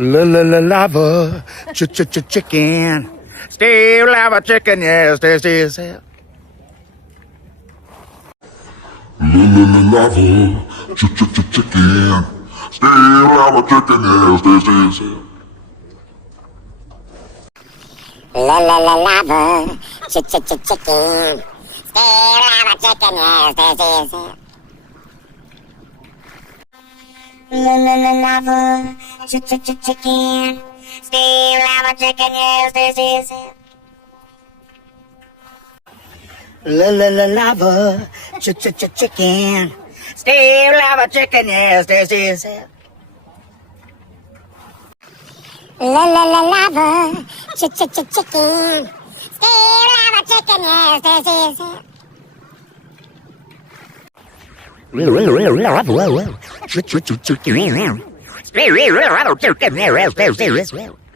La la la lava, chicken. Steve lava chicken, yes, this is it. La la la lava, chicken. Still lava chicken, yes, this is it. La la la lava, chicken. Still lava chicken, yes, this is it. La la la lava, chicken. Still lava chicken, yes, this is it. La la la lava, chicken. Steve lava chicken, yes, this is it. La la la lava, chicken. Still lava chicken, yes, this is it. Chicken.